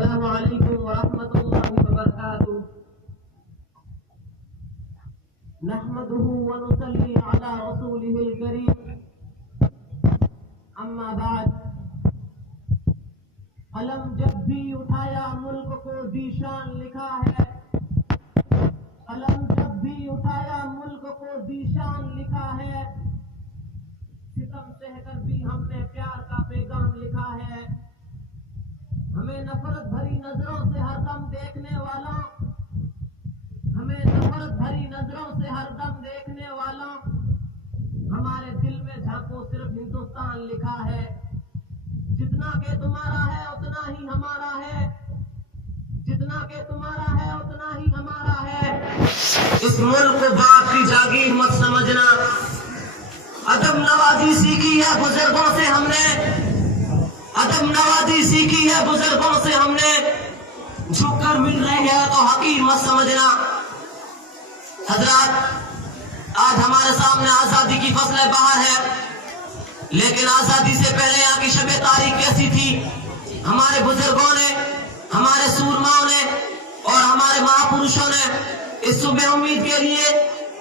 السلام علیکم ورحمۃ اللہ وبرکاتہ نحمده ونصلي على رسوله الكريم اما بعد قلم جب بھی اٹھایا ملک کو دیشان لکھا ہے قلم جب بھی اٹھایا ملک کو دیشان لکھا ہے ستم سہ کر بھی ہم نے پیار کا پیغام لکھا ہے ہمیں نفرت بھری نظروں سے ہر دم دیکھنے والا ہمارے دل میں جھانکو صرف ہندوستان لکھا ہے جتنا کہ تمہارا ہے اتنا ہی ہمارا ہے جتنا کہ تمہارا ہے اتنا ہی ہمارا ہے اس ملک کو باپ کی جاگیر مت سمجھنا ادب نوازی سیکھی ہے بزرگوں سے ہم نے ادب نوازی سیکھی ہے بزرگوں سے ہم نے جھک کر مل رہے ہیں تو حقیر مت سمجھنا حضرات آج ہمارے سامنے آزادی کی فصل بہار ہے لیکن آزادی سے پہلے یہاں کی شب تاریخ کیسی تھی ہمارے بزرگوں نے ہمارے سورماؤں نے اور ہمارے مہاپروشوں نے اس صبح امید کے لیے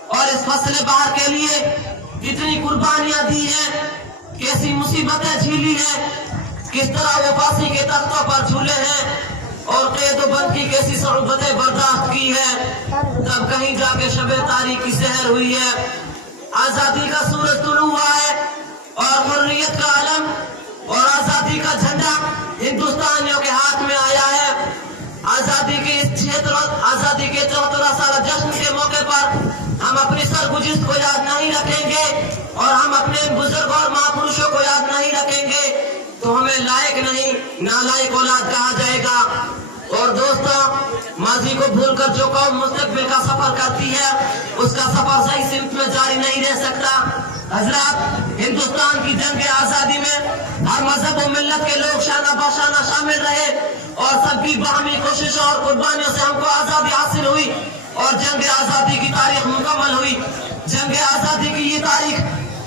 اور اس فصل بہار کے لیے کتنی قربانیاں دی ہیں کیسی مصیبتیں جھیلی ہیں کس طرح وہ پھانسی کے تختوں پر جھولے ہیں اور قید و بند کی کیسی صعوبتیں برداشت کی ہے تب کہیں جا کے شب تاریخ کی سحر ہوئی ہے آزادی کا سورج طلوع ہوا ہے اور حریت کا علم اور آزادی کا جھنڈا ہندوستانیوں کے ہاتھ میں آیا ہے آزادی کے اس 74 سالہ جشن کے موقع پر ہم اپنی سرگزشت کو یاد نہیں رکھیں گے اور ہم اپنے بزرگوں اور مہاپروشوں کو یاد نہیں رکھیں گے تو ہمیں لائق نہیں نالائق اولاد کہا جائے گا اور دوستوں ماضی کو بھول کر جو قوم مستقبل کا سفر کرتی ہے اس کا سفر صحیح سمت میں جاری نہیں رہ سکتا حضرات ہندوستان کی جنگ آزادی میں ہر مذہب و ملت کے لوگ شانہ بشانہ شامل رہے اور سب کی باہمی کوششوں اور قربانیوں سے ہم کو آزادی حاصل ہوئی اور جنگ آزادی کی تاریخ مکمل ہوئی جنگ آزادی کی یہ تاریخ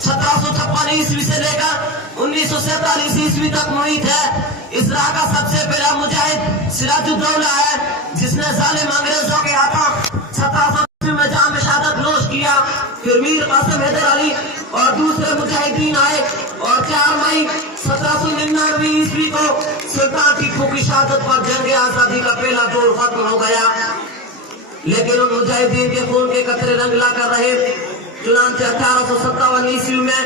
1756 عیسوی سے لے کر 1947 عیسوی تک محیط ہے اس راہ کا سب سے پہلا مجاہد سراج الدولہ ہے جس نے ظالم انگریزوں کے ہاتھوں 1700 میں جام شہادت نوش کیا پھر میر قاسم حیدر علی اور دوسرے مجاہدین آئے اور 4 مئی 1799 عیسوی کو سلطان ٹیپو کی شہادت پر جنگ آزادی کا پہلا دور ختم ہو گیا لیکن ان مجاہدین کے خون کے قطرے رنگلا کر رہے چنانچہ 1857 عیسوی میں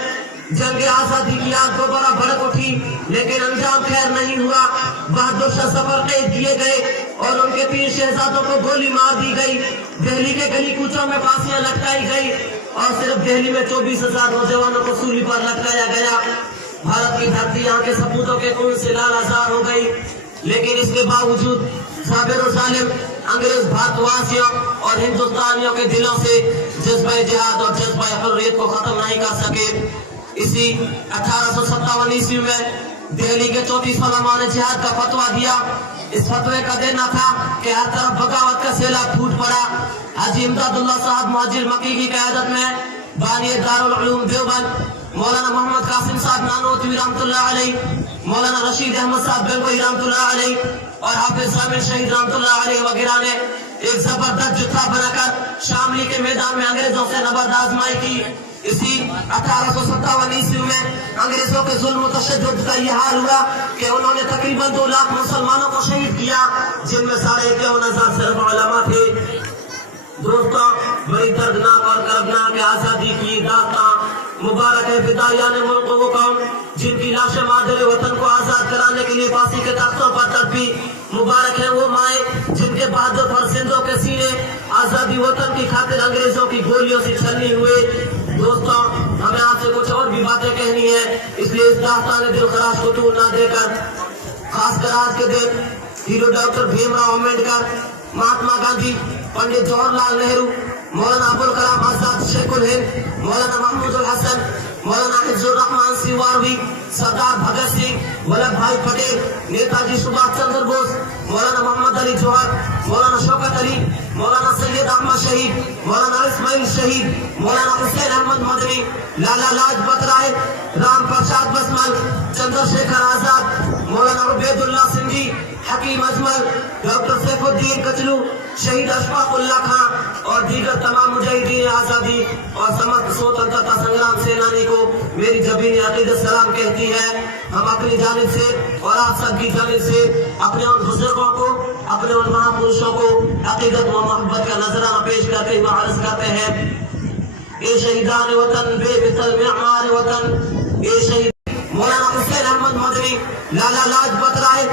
جنگ آزادی کی آگ دوبارہ بھڑک اٹھی لیکن انجام خیر نہیں ہوا بہادر شاہ ظفر قید کیے گئے اور ان کے 3 شہزادوں کو گولی مار دی گئی دہلی کے گلی کوچوں میں پھانسیاں لٹکائی گئی اور صرف دہلی میں 24,000 نوجوانوں کو سولی پر لٹکایا گیا بھارت کی دھرتی یہاں کے سپوتوں کے خون سے لال آزار ہو گئی لیکن اس کے باوجود صابر و ظالم انگریز بھارت واسیوں اور ہندوستانیوں کے دلوں سے جذبہ جہاد اور جذبہ حریت کو ختم نہیں کر سکے اسی 1857 عیسوی میں دہلی کے 34 علماء نے جہاد کا فتویٰ دیا اس فتوے کا دینا تھا کہ ہر طرف بغاوت کا سیلاب پھوٹ پڑا حاجی امداد اللہ صاحب مہاجر مکی کی قیادت میں بانی دارالعلوم دیوبند مولانا محمد قاسم صاحب نانوتوی رحمۃ اللہ علیہ مولانا رشید احمد صاحب گنگوئی رحمۃ اللہ علیہ اور حافظ ثامر شہید رحمۃ اللہ علیہ وغیرہ نے ایک زبردست جتھا بنا کر شاملی کے میدان میں انگریزوں سے نبرد آزمائی کی اسی 1857 عیسوی میں انگریزوں کے ظلم و تشدد کا یہ حال ہوا کہ انہوں نے تقریباً 2 لاکھ مسلمانوں کو شہید کیا جن میں 51,000 صرف علماء تھے دوستوں بڑی دردناک اور کربناک آزادی کی داستان مبارک ہے فدائیان ملک وہ قوم جن کی لاشیں مادر وطن کو آزاد کرانے کے لیے پھانسی کے تختوں پر تڑپی مبارک ہے وہ مائیں جن کے بہادر فرزندوں کے سینے آزادی وطن کی خاطر انگریزوں کی گولیوں سے چھلنی ہوئے دوستوں ہمیں آپ سے کچھ اور بھی باتیں کہنی ہے اس لیے اس داستان دل خراش کو طول نہ دے کر خاص کر آج کے دن ہیرو ڈاکٹر بھیم راؤ امبیڈکر مہاتما گاندھی پنڈت جواہر لال نہرو مولانا ابوالکلام آزاد شیخ الہند مولانا محمود الحسن مولانا حفظ الرحمان سیواروی سردار بھگت سنگھ ولبھ بھائی پٹیل نیتا جی سبھاش چندر بوس مولانا محمد علی جوہر مولانا شوکت علی مولانا سید احمد شہید مولانا اسماعیل شہید مولانا حسین احمد مدنی لالا لاجپت رائے رام پرساد بسمل چندر شیکھر آزاد مولانا عبید اللہ سنگھی حکیم اجمل، ڈاکٹر سیف الدین کچلو، شہید اشفاق اللہ خان اور دیگر تمام مجاہدین آزادی اور سمت سوتنترتا سنگرام سینانی کو میری جبین عقیدت سلام کہتی ہے۔ ہم اپنی جانب سے اور آپ سب کی جانب سے اپنے ان بزرگوں کو، اپنے ان مہاپرشوں کو عقیدت و محبت کا نذرانہ پیش کرتے ہوئے عرض کرتے ہیں: اے شہیدان وطن، بے مثل معمار وطن، اے شہید مولانا حسین احمد مدنی، لالا لاجپت رائے،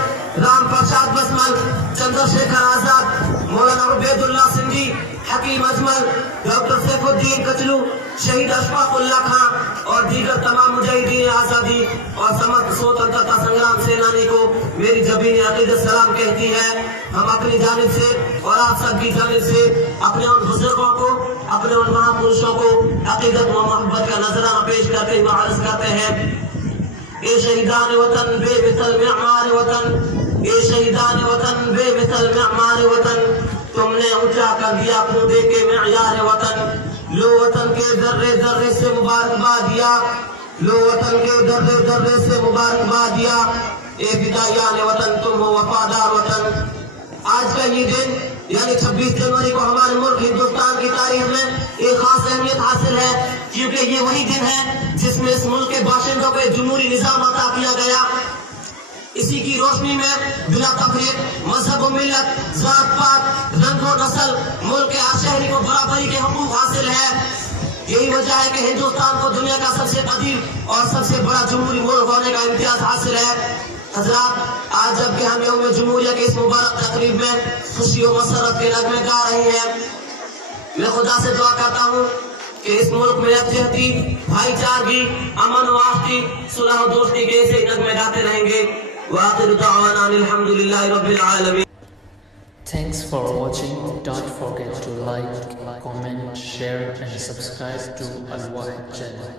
رام پرساد بسمل، چندر شیکھر آزاد، مولانا عبید اللہ سندھی، حکیم اجمل، ڈاکٹر سیف الدین کچلو، شہید اشفاق اللہ خان اور دیگر تمام مجاہدین آزادی اور سمت سوتنترتا سنگرام سینانی کو میری جبین عقیدت سلام کہتی ہے۔ ہم اپنی جانب سے اور آپ سب کی جانب سے اپنے ان بزرگوں کو، اپنے ان مہاپرشوں کو عقیدت و محبت کا نذرانہ پیش کرتے ہوئے عرض کرتے ہیں: اے شہیدان وطن، بے مثل معمار وطن، اے شہیدان وطن، بے مثل معمار وطن، تم نے اونچا کر دیا خودے کے معیار وطن، لو وطن کے ذرے ذرے سے مبارکباد دیا، لو وطن کے ذرے ذرے سے مبارکباد دیا، اے فدائیان وطن، تم ہو وفادار وطن۔ آج کا یہ دن یعنی 26 جنوری کو ہمارے ملک ہندوستان کی تاریخ میں ایک خاص اہمیت حاصل ہے، کیونکہ یہ وہی دن ہے جس میں اس ملک کے باشندوں کو ایک جمہوری نظام عطا کیا گیا۔ اسی کی روشنی میں بلا تفریق مذہب و ملت، ذات پات، رنگ و نسل، ملک کے ہر شہری کو برابری کے حقوق حاصل ہے۔ یہی وجہ ہے کہ ہندوستان کو دنیا کا سب سے قدیم اور سب سے بڑا جمہوری ملک ہونے کا امتیاز حاصل ہے۔ حضرات، آج جب کہ ہم یوم جمہوریہ کے اس مبارک تقریب میں خوشی و مسرت کے نغمے گا رہے ہیں، میں خدا سے دعا کرتا ہوں کہ اس ملک میں یکجہتی، بھائی چارگی، امن و آشتی، صلح و دوستی کے ایسے نغمے گاتے رہیں گے۔ وآخر دعوانا الحمدللہ رب العالمین۔ Thanks for watching. Don't forget to like, comment, share and subscribe to Al Wahid channel.